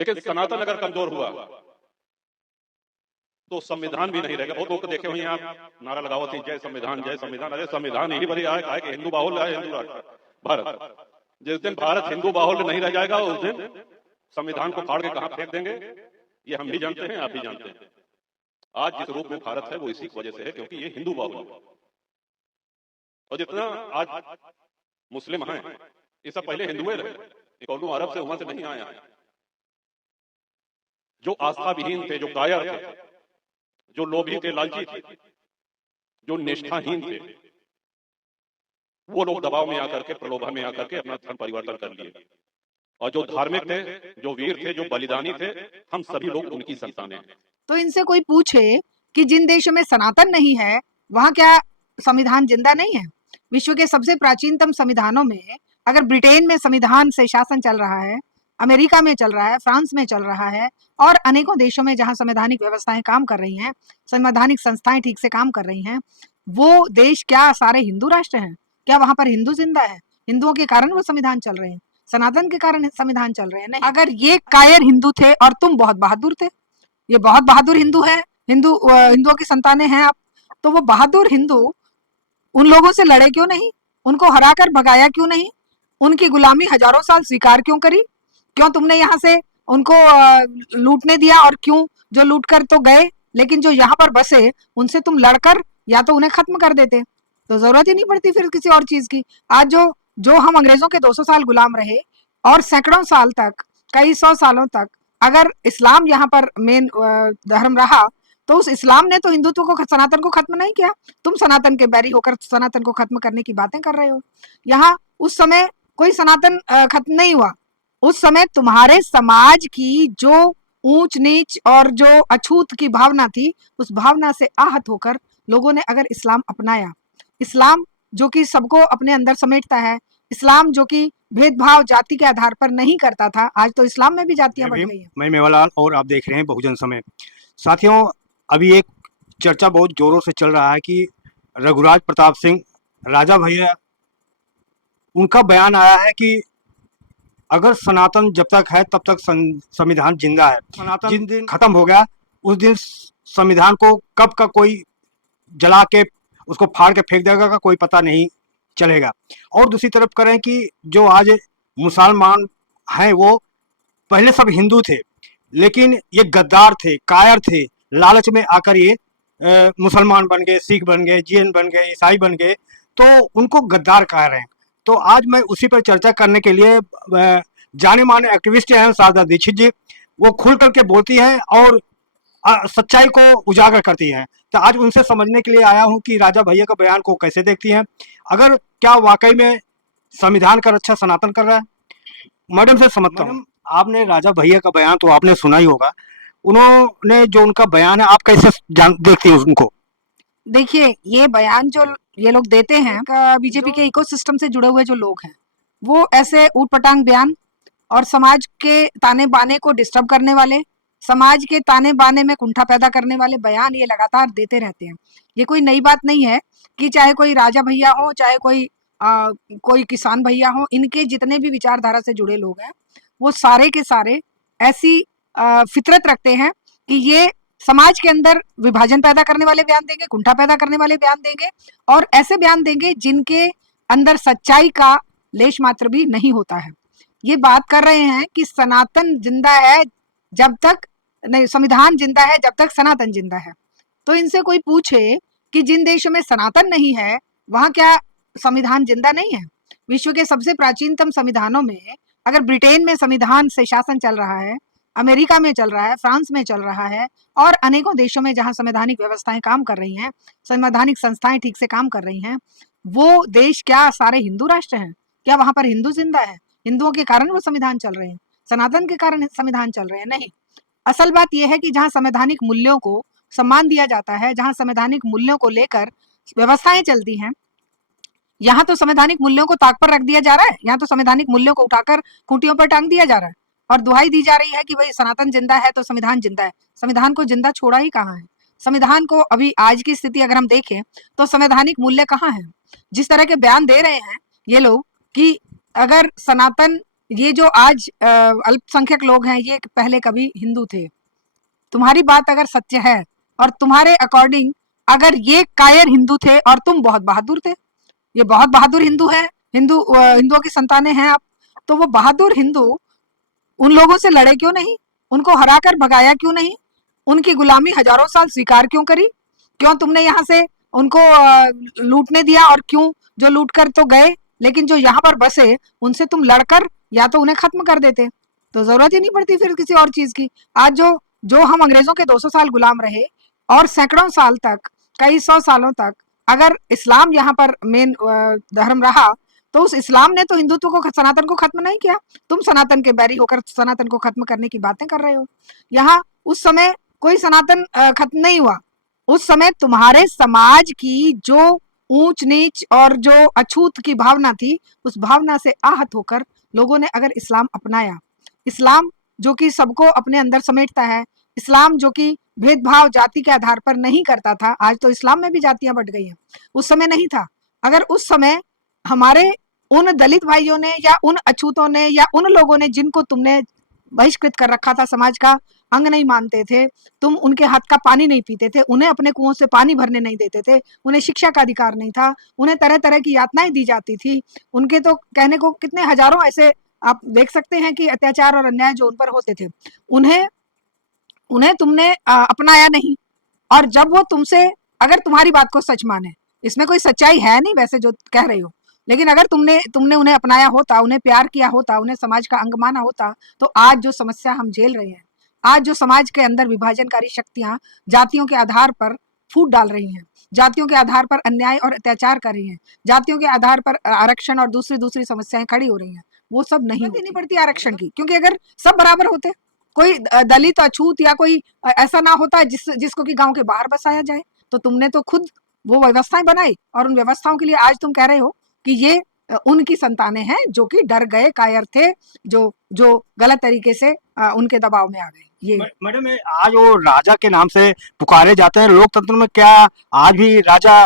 लेकिन सनातन अगर कमजोर हुआ तो संविधान भी नहीं रहेगा। बहुत लोग देखे हुए आप नारा लगावत जय संविधान जय संविधान। अरे संविधान यही बढ़िया है कि हिंदू बाहुल्य है हिंदू राष्ट्र भारत। जिस दिन भारत हिंदू बाहुल्य नहीं रह जाएगा उस दिन संविधान को फाड़ के कहां फेंक देंगे ये हम भी जानते हैं, आप भी जानते हैं। आज जिस रूप में भारत है वो इसी की वजह से है क्योंकि ये हिंदू बाहुल्य। और जितना आज मुस्लिम हैं ये सब पहले हिंदुए रहे, कौनो अरब से उमर से नहीं आया है। जो आस्था विहीन थे, जो कायर थे, जो लोभी थे, लालची थे, जो निष्ठाहीन थे, वो लोग दबाव में आकर के, प्रलोभन में आकर के अपना धर्म परिवर्तन कर लिए। और जो धार्मिक थे, जो वीर थे, जो बलिदानी थे, हम सभी लोग उनकी संतानें हैं। तो इनसे कोई पूछे कि जिन देशों में सनातन नहीं है वहां क्या संविधान जिंदा नहीं है? विश्व के सबसे प्राचीनतम संविधानों में अगर ब्रिटेन में संविधान से शासन चल रहा है, अमेरिका में चल रहा है, फ्रांस में चल रहा है और अनेकों देशों में जहां संवैधानिक व्यवस्थाएं काम कर रही हैं, संवैधानिक संस्थाएं ठीक से काम कर रही हैं, वो देश क्या सारे हिंदू राष्ट्र हैं? क्या वहां पर हिंदू जिंदा है? हिंदुओं के कारण वो संविधान चल रहे हैं, सनातन के कारण संविधान चल रहे हैं? नहीं। अगर ये कायर हिंदू थे और तुम बहुत बहादुर थे, ये बहुत बहादुर हिंदू है, हिंदुओं की संतानें हैं आप, तो वो बहादुर हिंदू उन लोगों से लड़े क्यों नहीं? उनको हराकर भगाया क्यों नहीं? उनकी गुलामी हजारों साल स्वीकार क्यों करी? क्यों तुमने यहाँ से उनको लूटने दिया? और क्यों जो लूट कर तो गए लेकिन जो यहाँ पर बसे उनसे तुम लड़कर या तो उन्हें खत्म कर देते, तो जरूरत ही नहीं पड़ती फिर किसी और चीज की। आज जो हम अंग्रेजों के 200 साल गुलाम रहे और सैकड़ों साल तक, कई सौ सालों तक अगर इस्लाम यहाँ पर मेन धर्म रहा तो उस इस्लाम ने तो हिंदुत्व को, सनातन को खत्म नहीं किया। तुम सनातन के बैरी होकर सनातन को खत्म करने की बातें कर रहे हो। यहाँ उस समय कोई सनातन खत्म नहीं हुआ। उस समय तुम्हारे समाज की जो ऊंच नीच और जो अछूत की भावना थी, उस भावना से आहत होकर लोगों ने अगर इस्लाम अपनाया, इस्लाम जो कि सबको अपने अंदर समेटता है, इस्लाम जो कि भेदभाव जाति के आधार पर नहीं करता था, आज तो इस्लाम में भी जातियां बढ़ गई हैं। मैं मेवालाल और आप देख रहे हैं बहुजन समय। साथियों, अभी एक चर्चा बहुत जोरों से चल रहा है कि रघुराज प्रताप सिंह राजा भैया, उनका बयान आया है कि अगर सनातन जब तक है तब तक संविधान जिंदा है। सनातन जिस दिन खत्म हो गया उस दिन संविधान को कब का कोई जला के उसको फाड़ के फेंक देगा का कोई पता नहीं चलेगा। और दूसरी तरफ करें कि जो आज मुसलमान हैं वो पहले सब हिंदू थे लेकिन ये गद्दार थे, कायर थे, लालच में आकर ये मुसलमान बन गए, सिख बन गए, जैन बन गए, ईसाई बन गए, तो उनको गद्दार कह रहे हैं। तो आज मैं उसी पर चर्चा करने के लिए जाने माने एक्टिविस्ट हैं शारदा दीक्षित जी, वो खुल करके बोलती हैं और सच्चाई को उजागर करती हैं। तो आज उनसे समझने के लिए आया हूं कि राजा भैया का बयान को कैसे देखती हैं, अगर क्या वाकई में संविधान का रक्षा सनातन कर रहा है। मैडम से समझता हूँ, आपने राजा भैया का बयान तो आपने सुना ही होगा, उन्होंने जो उनका बयान है आप कैसे देखती हैं उनको? देखिए, ये बयान जो ये लोग देते हैं, बीजेपी के इकोसिस्टम से जुड़े हुए जो लोग हैं, वो ऐसे ऊटपटांग बयान और समाज के ताने बाने को डिस्टर्ब करने वाले, समाज के ताने बाने में कुंठा पैदा करने वाले बयान ये लगातार देते रहते हैं। ये कोई नई बात नहीं है कि चाहे कोई राजा भैया हो, चाहे कोई किसान भैया हो, इनके जितने भी विचारधारा से जुड़े लोग हैं वो सारे के सारे ऐसी फितरत रखते हैं कि ये समाज के अंदर विभाजन पैदा करने वाले बयान देंगे, कुंठा पैदा करने वाले बयान देंगे और ऐसे बयान देंगे जिनके अंदर सच्चाई का लेश मात्र भी नहीं होता है। ये बात कर रहे हैं कि सनातन जिंदा है जब तक नहीं, संविधान जिंदा है जब तक सनातन जिंदा है। तो इनसे कोई पूछे कि जिन देशों में सनातन नहीं है वहां क्या संविधान जिंदा नहीं है? विश्व के सबसे प्राचीनतम संविधानों में अगर ब्रिटेन में संविधान से शासन चल रहा है, अमेरिका में चल रहा है, फ्रांस में चल रहा है और अनेकों देशों में जहां संवैधानिक व्यवस्थाएं काम कर रही हैं, संवैधानिक संस्थाएं ठीक से काम कर रही हैं, वो देश क्या सारे हिंदू राष्ट्र हैं? क्या वहां पर हिंदू जिंदा है? हिंदुओं के कारण वो संविधान चल रहे हैं, सनातन के कारण संविधान चल रहे हैं? नहीं। असल बात यह है कि जहां संवैधानिक मूल्यों को सम्मान दिया जाता है, जहां संवैधानिक मूल्यों को लेकर व्यवस्थाएं चलती हैं, यहाँ तो संवैधानिक मूल्यों को ताक पर रख दिया जा रहा है, यहाँ तो संवैधानिक मूल्यों को उठाकर खूंटियों पर टांग दिया जा रहा है और दुहाई दी जा रही है कि भाई सनातन जिंदा है तो संविधान जिंदा है। संविधान को जिंदा छोड़ा ही कहाँ है? संविधान को अभी आज की स्थिति अगर हम देखें तो संवैधानिक मूल्य कहाँ है? जिस तरह के बयान दे रहे हैं ये लोग कि अगर सनातन ये जो आज अल्पसंख्यक लोग हैं, ये पहले कभी हिंदू थे। तुम्हारी बात अगर सत्य है और तुम्हारे अकॉर्डिंग अगर ये कायर हिंदू थे और तुम बहुत बहादुर थे, ये बहुत बहादुर हिंदू है, हिंदुओं की संतानें हैं आप, तो वो बहादुर हिंदू उन लोगों से लड़े क्यों नहीं? उनको हराकर भगाया क्यों नहीं? उनकी गुलामी हजारों साल स्वीकार क्यों करी? क्यों तुमने यहाँ से उनको लूटने दिया? और क्यों जो लूट कर तो गए, लेकिन जो यहाँ पर बसे उनसे तुम लड़कर या तो उन्हें खत्म कर देते, तो जरूरत ही नहीं पड़ती फिर किसी और चीज की। आज जो जो हम अंग्रेजों के 200 साल गुलाम रहे और सैकड़ों साल तक, कई सौ सालों तक अगर इस्लाम यहाँ पर मेन धर्म रहा, तो उस इस्लाम ने तो हिंदुत्व को, सनातन को खत्म नहीं किया। तुम सनातन के बैरी होकर सनातन को खत्म करने की बातें कर रहे हो। यहाँ उस समय कोई सनातन खत्म नहीं हुआ। उस समय तुम्हारे समाज की जो ऊंच नीच और जो अछूत की भावना थी, उस भावना से आहत होकर लोगों ने अगर इस्लाम अपनाया, इस्लाम जो कि सबको अपने अंदर समेटता है, इस्लाम जो कि भेदभाव जाति के आधार पर नहीं करता था, आज तो इस्लाम में भी जातियां बढ़ गई हैं, उस समय नहीं था। अगर उस समय हमारे उन दलित भाइयों ने या उन अछूतों ने या उन लोगों ने जिनको तुमने बहिष्कृत कर रखा था, समाज का अंग नहीं मानते थे, तुम उनके हाथ का पानी नहीं पीते थे, उन्हें अपने कुओं से पानी भरने नहीं देते थे, उन्हें शिक्षा का अधिकार नहीं था, उन्हें तरह तरह की यातनाएं दी जाती थी, उनके तो कहने को कितने हजारों ऐसे आप देख सकते हैं कि अत्याचार और अन्याय जो उन पर होते थे, उन्हें उन्हें तुमने अपनाया नहीं। और जब वो तुमसे, अगर तुम्हारी बात को सच माने, इसमें कोई सच्चाई है नहीं वैसे जो कह रही हो, लेकिन अगर तुमने उन्हें अपनाया होता, उन्हें प्यार किया होता, उन्हें समाज का अंग माना होता, तो आज जो समस्या हम झेल रहे हैं, आज जो समाज के अंदर विभाजनकारी शक्तियां जातियों के आधार पर फूट डाल रही हैं, जातियों के आधार पर अन्याय और अत्याचार कर रही हैं, जातियों के आधार पर आरक्षण और दूसरी दूसरी समस्याएं खड़ी हो रही हैं, वो सब नहीं पड़ती आरक्षण की। क्योंकि अगर सब बराबर होते, कोई दलित अछूत या कोई ऐसा ना होता जिसको कि गांव के बाहर बसाया जाए, तो तुमने तो खुद वो व्यवस्थाएं बनाई और उन व्यवस्थाओं के लिए आज तुम कह रहे हो कि ये उनकी संतानें हैं जो कि डर गए, कायर थे, जो जो गलत तरीके से उनके दबाव में आ गए। ये मैडम, ये आज वो राजा के नाम से पुकारे जाते हैं, लोकतंत्र में क्या आज भी राजा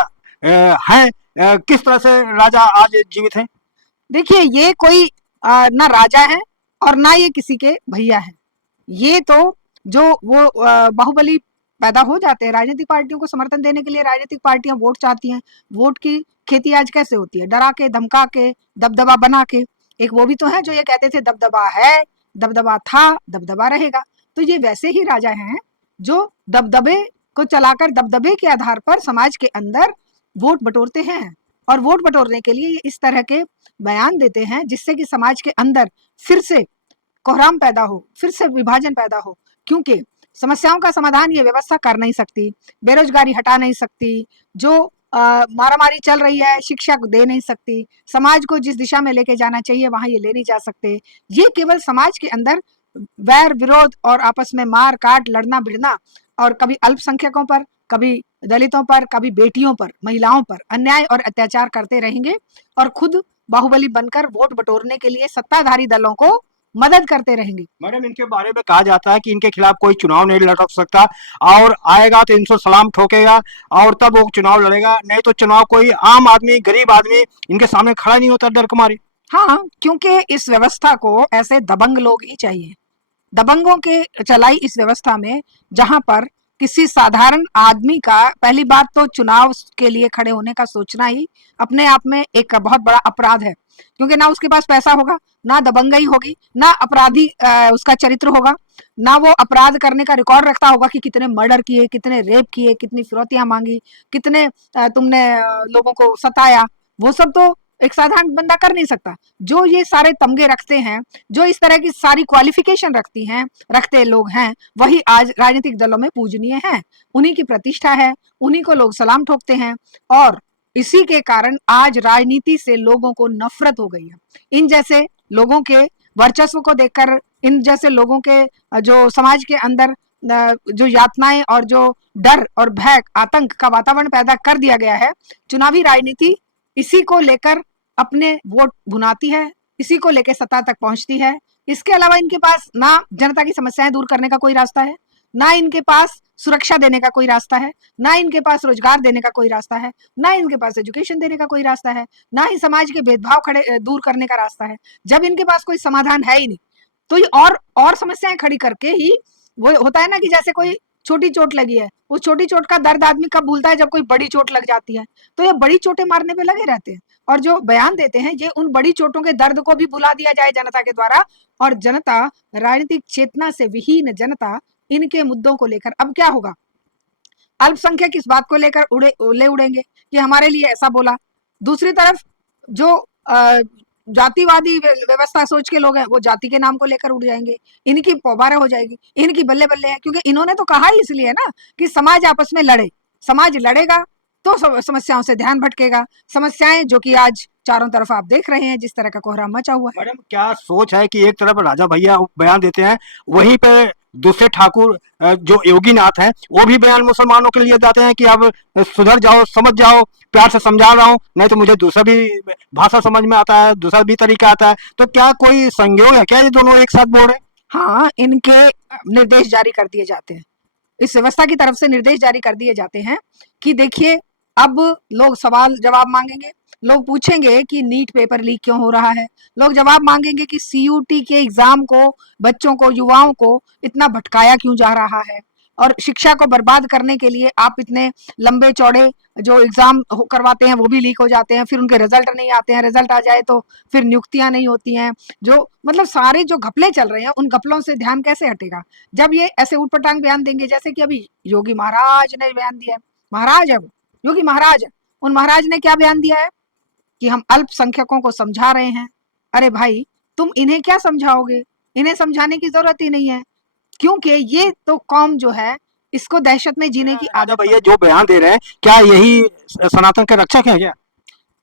हैं? किस तरह से राजा आज जीवित हैं? देखिए, ये कोई ना राजा है और ना ये किसी के भैया है। ये तो जो वो बाहुबली पैदा हो जाते हैं, राजनीतिक पार्टियों को समर्थन देने के लिए राजनीतिक पार्टियां वोट चाहती हैं। वोट की खेती आज कैसे होती है? डरा के, धमका के, दबदबा बना के। एक वो भी तो है जो ये कहते थे दबदबा है, दबदबा था, दबदबा रहेगा। तो ये वैसे ही राजा हैं जो दबदबे को चलाकर दबदबे के आधार पर समाज के अंदर वोट बटोरते हैं, और वोट बटोरने के लिए इस तरह के बयान देते हैं जिससे कि समाज के अंदर फिर से कोहराम पैदा हो, फिर से विभाजन पैदा हो। क्योंकि समस्याओं का समाधान ये व्यवस्था कर नहीं सकती, बेरोजगारी हटा नहीं सकती, जो मारामारी चल रही है शिक्षा को दे नहीं सकती, समाज को जिस दिशा में लेके जाना चाहिए वहां ये ले नहीं जा सकते। ये केवल समाज के अंदर वैर विरोध और आपस में मार काट, लड़ना भिड़ना, और कभी अल्पसंख्यकों पर, कभी दलितों पर, कभी बेटियों पर, महिलाओं पर अन्याय और अत्याचार करते रहेंगे और खुद बाहुबली बनकर वोट बटोरने के लिए सत्ताधारी दलों को मदद करते रहेंगे। मैडम, इनके बारे में कहा जाता है कि इनके खिलाफ कोई चुनाव नहीं लड़ सकता, और आएगा तो इनसे सलाम ठोकेगा और तब वो चुनाव लड़ेगा, नहीं तो चुनाव कोई आम आदमी, गरीब आदमी इनके सामने खड़ा नहीं होता डर के मारे। हाँ, क्योंकि इस व्यवस्था को ऐसे दबंग लोग ही चाहिए, दबंगों के चलाई इस व्यवस्था में, जहां पर किसी साधारण आदमी का, पहली बात तो चुनाव के लिए खड़े होने का सोचना ही अपने आप में एक बहुत बड़ा अपराध है। क्योंकि ना उसके पास पैसा होगा, ना दबंगई होगी, ना अपराधी उसका चरित्र होगा, ना वो अपराध करने का रिकॉर्ड रखता होगा कि कितने मर्डर किए, कितने रेप किए, कितनी फिरौतियां मांगी, कितने तुमने लोगों को सताया। वो सब तो एक साधारण बंदा कर नहीं सकता। जो ये सारे तमगे रखते हैं, जो इस तरह की सारी क्वालिफिकेशन रखते लोग हैं, वही आज राजनीतिक दलों में पूजनीय हैं, उन्हीं की प्रतिष्ठा है, उन्हीं को लोग सलाम ठोकते हैं, और इसी के कारण आज राजनीति से लोगों को नफरत हो गई है। इन जैसे लोगों के वर्चस्व को देखकर, इन जैसे लोगों के जो समाज के अंदर जो यातनाएं और जो डर और भय, आतंक का वातावरण पैदा कर दिया गया है, चुनावी राजनीति इसी को लेकर अपने वोट भुनाती है, इसी को लेकर सत्ता तक पहुंचती है। इसके अलावा इनके पास ना जनता की समस्याएं दूर करने का कोई रास्ता है, ना इनके पास सुरक्षा देने का कोई रास्ता है, ना इनके पास रोजगार देने का कोई रास्ता है, ना इनके पास एजुकेशन देने का कोई रास्ता है, ना ही समाज के भेदभाव दूर करने का रास्ता है। जब इनके पास कोई समाधान है ही नहीं, तो ये और समस्याएं खड़ी करके ही, वो होता है ना कि जैसे कोई छोटी चोट लगी है, वो छोटी चोट का दर्द आदमी कब भूलता है, जब कोई बड़ी चोट लग जाती है। तो ये बड़ी चोटें मारने पे लगे रहते हैं, और जो बयान देते हैं ये उन बड़ी चोटों के दर्द को भी भुला दिया जाए जनता के द्वारा, और जनता, राजनीतिक चेतना से विहीन जनता इनके मुद्दों को लेकर अब क्या होगा, अल्पसंख्यक इस बात को लेकर उड़ेंगे कि हमारे लिए ऐसा बोला। दूसरी तरफ जो जातिवादी व्यवस्था सोच के लोग हैं, वो जाति के नाम को लेकर उड़ जाएंगे, इनकी पौबारा हो जाएगी, इनकी बल्ले बल्ले है, क्योंकि इन्होंने तो कहा ही इसलिए ना कि समाज आपस में लड़े, समाज लड़ेगा तो समस्याओं से ध्यान भटकेगा। समस्याएं जो कि आज चारों तरफ आप देख रहे हैं जिस तरह का कोहराम मचा हुआ है। मैडम, क्या सोच है कि एक तरफ राजा भैया बयान देते हैं, वहीं पे दूसरे ठाकुर जो योगीनाथ हैं वो भी बयान मुसलमानों के लिए जाते हैं कि अब सुधर जाओ, समझ जाओ, प्यार से समझा रहा हूँ, नहीं तो मुझे दूसरा भी भाषा समझ में आता है, दूसरा भी तरीका आता है। तो क्या कोई संयोग है क्या ये दोनों एक साथ बोल रहे हैं? हाँ, इनके निर्देश जारी कर दिए जाते हैं, इस व्यवस्था की तरफ से निर्देश जारी कर दिए जाते हैं कि देखिए अब लोग सवाल जवाब मांगेंगे, लोग पूछेंगे कि नीट पेपर लीक क्यों हो रहा है, लोग जवाब मांगेंगे कि सीयूटी के एग्जाम को बच्चों को, युवाओं को इतना भटकाया क्यों जा रहा है, और शिक्षा को बर्बाद करने के लिए आप इतने लंबे चौड़े जो एग्जाम करवाते हैं वो भी लीक हो जाते हैं, फिर उनके रिजल्ट नहीं आते हैं, रिजल्ट आ जाए तो फिर नियुक्तियां नहीं होती हैं, जो मतलब सारे जो घपले चल रहे हैं उन घपलों से ध्यान कैसे हटेगा जब ये ऐसे उटपटांग बयान देंगे। जैसे कि अभी योगी महाराज ने बयान दिया है, महाराज है वो, योगी महाराज है, उन महाराज ने क्या बयान दिया है कि हम अल्पसंख्यकों को समझा रहे हैं। अरे भाई, तुम इन्हें क्या समझाओगे, इन्हें समझाने की जरूरत ही नहीं है, क्योंकि ये तो कौम जो है इसको दहशत में जीने की राजा आदत। भैया जो बयान दे रहे हैं, क्या यही सनातन के रक्षक हैं क्या?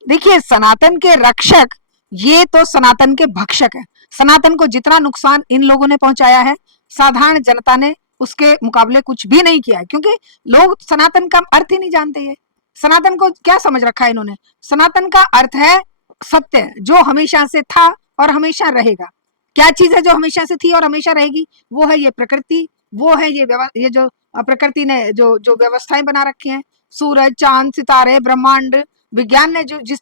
देखिए, सनातन के रक्षक, ये तो सनातन के भक्षक है। सनातन को जितना नुकसान इन लोगों ने पहुंचाया है, साधारण जनता ने उसके मुकाबले कुछ भी नहीं किया है, क्योंकि लोग सनातन का अर्थ ही नहीं जानते। ये सनातन को क्या समझ रखा है इन्होंने, सनातन का अर्थ है सत्य, जो हमेशा से था और हमेशा रहेगा। क्या चीज है जो हमेशा से थी और हमेशा रहेगी? वो है ये प्रकृति, वो है ये जो प्रकृति ने जो जो व्यवस्थाएं बना रखी हैं, सूरज, चांद, सितारे, ब्रह्मांड, विज्ञान ने जो जिस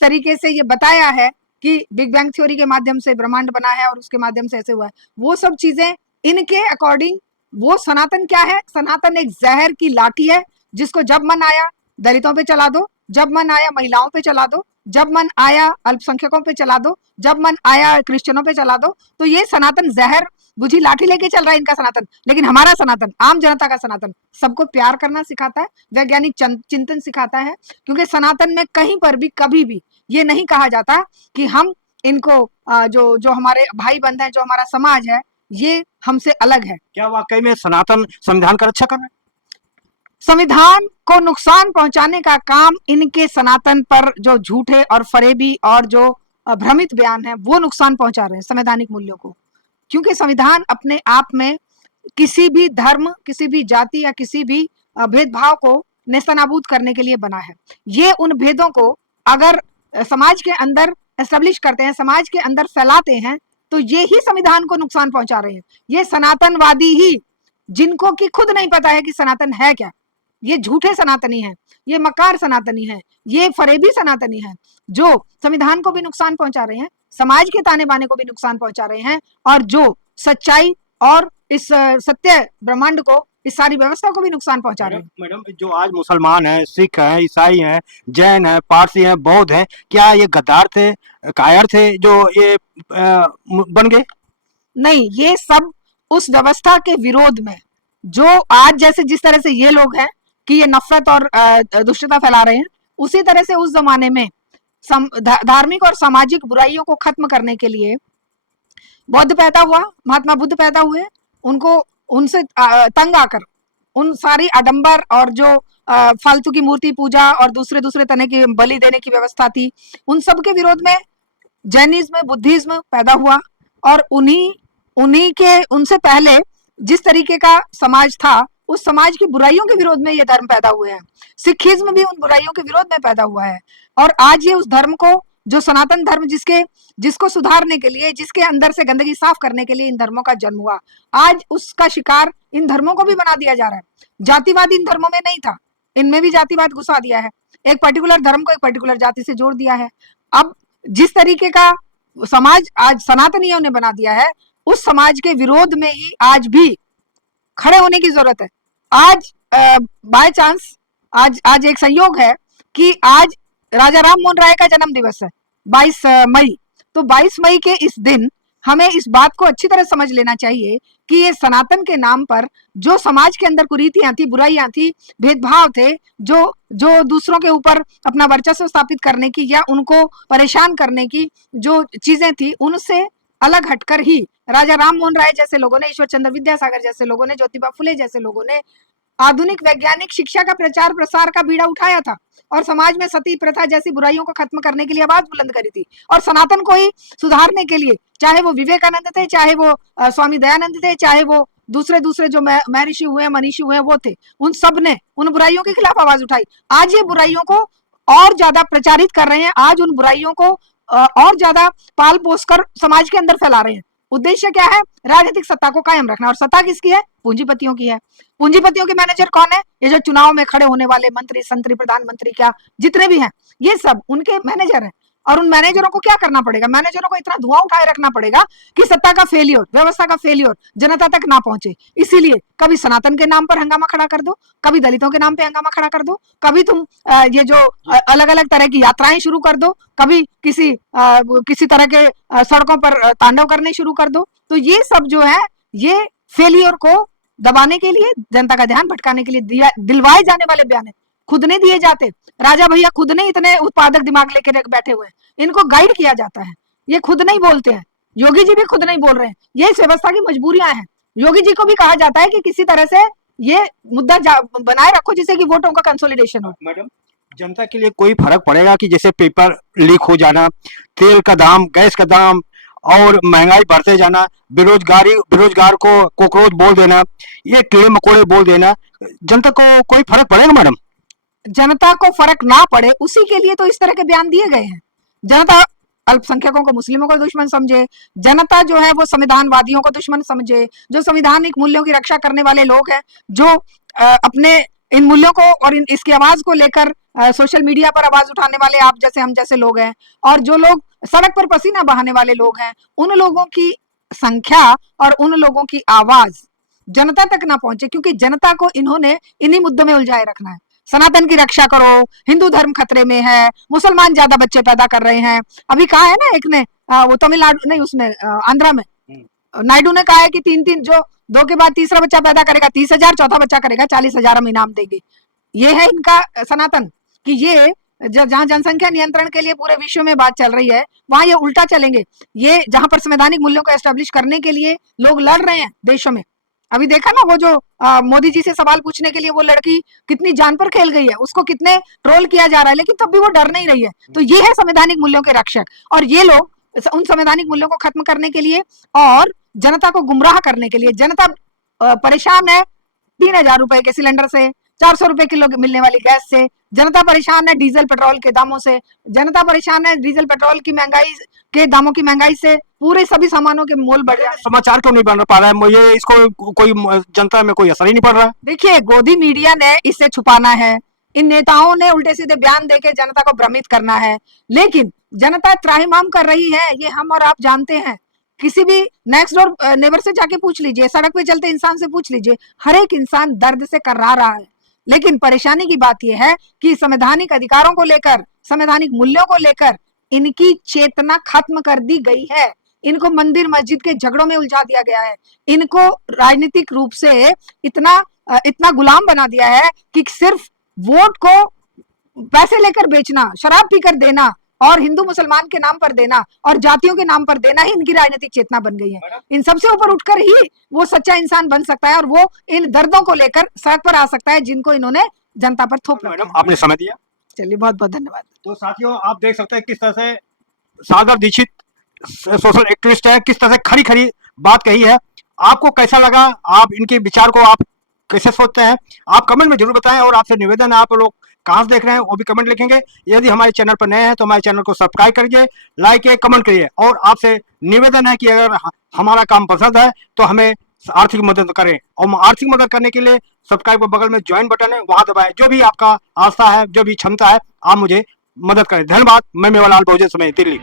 तरीके से ये बताया है कि बिग बैंग थ्योरी के माध्यम से ब्रह्मांड बना है और उसके माध्यम से ऐसे हुआ है, वो सब चीजें इनके अकॉर्डिंग, वो सनातन क्या है? सनातन एक जहर की लाठी है, जिसको जब मन आया दलितों पे चला दो, जब मन आया महिलाओं पे चला दो, जब मन आया अल्पसंख्यकों पे चला दो, जब मन आया क्रिश्चियनों पे चला दो। तो ये सनातन जहर बुझी लाठी लेके चल रहा है इनका सनातन। लेकिन हमारा सनातन, आम जनता का सनातन, सबको प्यार करना सिखाता है, वैज्ञानिक चिंतन सिखाता है, क्योंकि सनातन में कहीं पर भी कभी भी ये नहीं कहा जाता कि हम इनको जो हमारे भाई बंध हैं, जो हमारा समाज है, ये हमसे अलग है। क्या वाकई में सनातन संविधान का रक्षा कर रहे हैं? संविधान को नुकसान पहुंचाने का काम इनके सनातन पर जो झूठे और फरेबी और जो भ्रमित बयान है, वो नुकसान पहुंचा रहे हैं संवैधानिक मूल्यों को। क्योंकि संविधान अपने आप में किसी भी धर्म, किसी भी जाति या किसी भी भेदभाव को नेस्तनाबूद करने के लिए बना है। ये उन भेदों को अगर समाज के अंदर एस्टेब्लिश करते हैं, समाज के अंदर फैलाते हैं, तो ये ही संविधान को नुकसान पहुंचा रहे हैं। ये सनातनवादी ही, जिनको कि खुद नहीं पता है कि सनातन है क्या, ये झूठे सनातनी हैं, ये मकार सनातनी हैं, ये फरेबी सनातनी हैं, जो संविधान को भी नुकसान पहुंचा रहे हैं, समाज के ताने बाने को भी नुकसान पहुंचा रहे हैं, और जो सच्चाई और इस सत्य ब्रह्मांड को, इस सारी व्यवस्था को भी नुकसान पहुंचा रहे हैं। मैडम, जो आज मुसलमान हैं, सिख हैं, ईसाई हैं, जैन हैं, पारसी हैं, बौद्ध हैं, क्या ये गद्दार थे, कायर थे जो ये बन गए? नहीं, ये सब उस व्यवस्था के विरोध में, जो आज जैसे जिस तरह से ये लोग हैं कि ये नफरत और दुष्टता फैला रहे हैं, उसी तरह से उस जमाने में धार्मिक और सामाजिक बुराइयों को खत्म करने के लिए बौद्ध पैदा हुआ, महात्मा बुद्ध पैदा हुए। उनको उनसे तंग आकर उन सारी आडंबर और जो फालतू की मूर्ति पूजा और दूसरे तरह की बलि देने की व्यवस्था थी, उन सब के विरोध में जैनिज्म, बुद्धिज्म पैदा हुआ, और उन्हीं के उनसे पहले जिस तरीके का समाज था, उस समाज की बुराइयों के विरोध में ये धर्म पैदा हुए हैं। सिखिज्म भी उन बुराइयों के विरोध में पैदा हुआ है, और आज ये उस धर्म को जो सनातन धर्म जिसको सुधारने के लिए, जिसके अंदर से गंदगी साफ करने के लिए इन धर्मों का जन्म हुआ, आज उसका शिकार इन धर्मों को भी बना दिया जा रहा है। जातिवाद इन धर्मों में नहीं था, इनमें भी जातिवाद घुसा दिया है, एक पर्टिकुलर धर्म को एक पर्टिकुलर जाति से जोड़ दिया है। अब जिस तरीके का समाज आज सनातनियों ने बना दिया है, उस समाज के विरोध में ही आज भी खड़े होने की जरूरत है। आज बाय चांस आज एक संयोग है कि आज राजा राम मोहन राय का जन्म दिवस है 22 मई। तो 22 मई के इस दिन हमें इस बात को अच्छी तरह समझ लेना चाहिए कि ये सनातन के नाम पर जो समाज के अंदर कुरीतियां थी, बुराइयां थी, भेदभाव थे, जो दूसरों के ऊपर अपना वर्चस्व स्थापित करने की या उनको परेशान करने की जो चीजें थी, उनसे अलग हटकर ही राजा राम मोहन राय जैसे लोगों ने, ईश्वर चंद्र विद्यासागर जैसे लोगों ने, ज्योतिबा फुले जैसे लोगों ने आधुनिक वैज्ञानिक शिक्षा का प्रचार प्रसार का बीड़ा उठाया था और समाज में सती प्रथा जैसी बुराइयों को खत्म करने के लिए आवाज बुलंद करी थी। और सनातन को ही सुधारने के लिए, चाहे वो विवेकानंद थे, चाहे वो स्वामी दयानंद थे, चाहे वो दूसरे जो महर्षि हुए, मनीषी हुए, वो थे, उन सब ने उन बुराइयों के खिलाफ आवाज उठाई। आज ये बुराइयों को और ज्यादा प्रचारित कर रहे हैं, आज उन बुराइयों को और ज्यादा पाल पोस कर समाज के अंदर फैला रहे हैं। उद्देश्य क्या है? राजनीतिक सत्ता को कायम रखना। और सत्ता किसकी है? पूंजीपतियों की है। पूंजीपतियों के मैनेजर कौन है? ये जो चुनाव में खड़े होने वाले मंत्री, संतरी, प्रधानमंत्री, क्या जितने भी हैं, ये सब उनके मैनेजर हैं। और उन मैनेजरों को क्या करना पड़ेगा? मैनेजरों को इतना धुआं उठाए रखना पड़ेगा कि सत्ता का फेलियर, व्यवस्था का फेलियर जनता तक ना पहुंचे। इसीलिए कभी सनातन के नाम पर हंगामा खड़ा कर दो, कभी दलितों के नाम पे हंगामा खड़ा कर दो, कभी तुम ये जो अलग अलग तरह की यात्राएं शुरू कर दो, कभी किसी तरह के सड़कों पर तांडव करने शुरू कर दो। तो ये सब जो है, ये फेलियर को दबाने के लिए, जनता का ध्यान भटकाने के लिए दिलवाए जाने वाले बयान है। खुद नहीं दिए जाते। राजा भैया खुद नहीं इतने उत्पादक दिमाग लेकर बैठे हुए हैं, इनको गाइड किया जाता है, ये खुद नहीं बोलते हैं। योगी जी भी खुद नहीं बोल रहे हैं, ये इस व्यवस्था की मजबूरियां हैं। योगी जी को भी कहा जाता है कि किसी तरह से ये मुद्दा बनाए रखो जिससे कि वोटों का कंसोलिडेशन हो। मैडम, जनता के लिए कोई फर्क पड़ेगा कि जैसे पेपर लीक हो जाना, तेल का दाम, गैस का दाम और महंगाई बढ़ते जाना, बेरोजगार को कॉकरोच बोल देना, ये कीड़े मकोड़े बोल देना, जनता को कोई फर्क पड़ेगा मैडम? जनता को फर्क ना पड़े उसी के लिए तो इस तरह के बयान दिए गए हैं। जनता अल्पसंख्यकों को, मुस्लिमों को दुश्मन समझे, जनता जो है वो संविधानवादियों को दुश्मन समझे, जो संवैधानिक मूल्यों की रक्षा करने वाले लोग हैं, जो अपने इन मूल्यों को और इसकी आवाज को लेकर सोशल मीडिया पर आवाज उठाने वाले आप जैसे, हम जैसे लोग हैं, और जो लोग सड़क पर पसीना बहाने वाले लोग हैं, उन लोगों की संख्या और उन लोगों की आवाज जनता तक ना पहुंचे, क्योंकि जनता को इन्होंने इन्हीं मुद्दों में उलझाए रखना है। सनातन की रक्षा करो, हिंदू धर्म खतरे में है, मुसलमान ज्यादा बच्चे पैदा कर रहे हैं। अभी कहा है ना एक ने, वो तमिलनाडु नहीं, उसमें आंध्रा में नायडू ने कहा है कि तीन जो 2 के बाद तीसरा बच्चा पैदा करेगा 30,000, चौथा बच्चा करेगा 40,000 हम इनाम देंगे। ये है इनका सनातन, कि ये जहां जनसंख्या नियंत्रण के लिए पूरे विश्व में बात चल रही है, वहां ये उल्टा चलेंगे। ये जहां पर संवैधानिक मूल्यों को एस्टेब्लिश करने के लिए लोग लड़ रहे हैं देशों में। अभी देखा ना, वो जो मोदी जी से सवाल पूछने के लिए वो लड़की कितनी जान पर खेल गई है, उसको कितने ट्रोल किया जा रहा है, लेकिन तब भी वो डर नहीं रही है। तो ये है संवैधानिक मूल्यों के रक्षक, और ये लोग उन संवैधानिक मूल्यों को खत्म करने के लिए और जनता को गुमराह करने के लिए। जनता परेशान है 3,000 रुपए के सिलेंडर से, 400 रुपए किलो मिलने वाली गैस से, जनता परेशान है डीजल पेट्रोल के दामों से, जनता परेशान है डीजल पेट्रोल की महंगाई के दामों की महंगाई से, पूरे सभी सामानों के मोल बढ़ रहे हैं। समाचार क्यों नहीं बन पा रहा है? मुझे इसको कोई जनता में कोई असर ही नहीं पड़ रहा। देखिए, गोदी मीडिया ने इसे छुपाना है, इन नेताओं ने उल्टे सीधे बयान देके जनता को भ्रमित करना है, लेकिन जनता त्राहिमाम कर रही है, ये हम और आप जानते हैं। किसी भी नेक्स्ट डोर नेबर से जाके पूछ लीजिए, सड़क पे चलते इंसान से पूछ लीजिए, हर एक इंसान दर्द से कर्रा रहा है। लेकिन परेशानी की बात यह है कि संवैधानिक अधिकारों को लेकर, संवैधानिक मूल्यों को लेकर इनकी चेतना खत्म कर दी गई है। इनको मंदिर मस्जिद के झगड़ों में उलझा दिया गया है। इनको राजनीतिक रूप से इतना गुलाम बना दिया है कि सिर्फ वोट को पैसे लेकर बेचना, शराब पीकर देना और हिंदू मुसलमान के नाम पर देना और जातियों के नाम पर देना ही इनकी राजनीतिक चेतना बन गई है। इन सबसे ऊपर उठकर ही वो सच्चा इंसान बन सकता है और वो इन दर्दों को लेकर सड़क पर आ सकता है जिनको इन्होंने जनता पर थोप रखा है। मैडम, आपने समय दिया, चलिए बहुत बहुत धन्यवाद। तो साथियों, आप देख सकते हैं किस तरह से सागर दीक्षित सोशल एक्टिविस्ट है, किस तरह से खरी खरी बात कही है। आपको कैसा लगा? आप इनके विचार को आप कैसे सोचते हैं? आप कमेंट में जरूर बताएं, और आपसे निवेदन है आप लोग कहाँ से देख रहे हैं वो भी कमेंट लिखेंगे। यदि हमारे चैनल पर नए हैं तो हमारे चैनल को सब्सक्राइब करिए, लाइक करिए, कमेंट करिए। और आपसे निवेदन है कि अगर हमारा काम पसंद है तो हमें आर्थिक मदद करें, और आर्थिक मदद करने के लिए सब्सक्राइब के बगल में ज्वाइन बटन है, वहां दबाएं। जो भी आपका आस्था है, जो भी क्षमता है, आप मुझे मदद करें। धन्यवाद। मैं मेवालाल, बहुजन समाज, दिल्ली।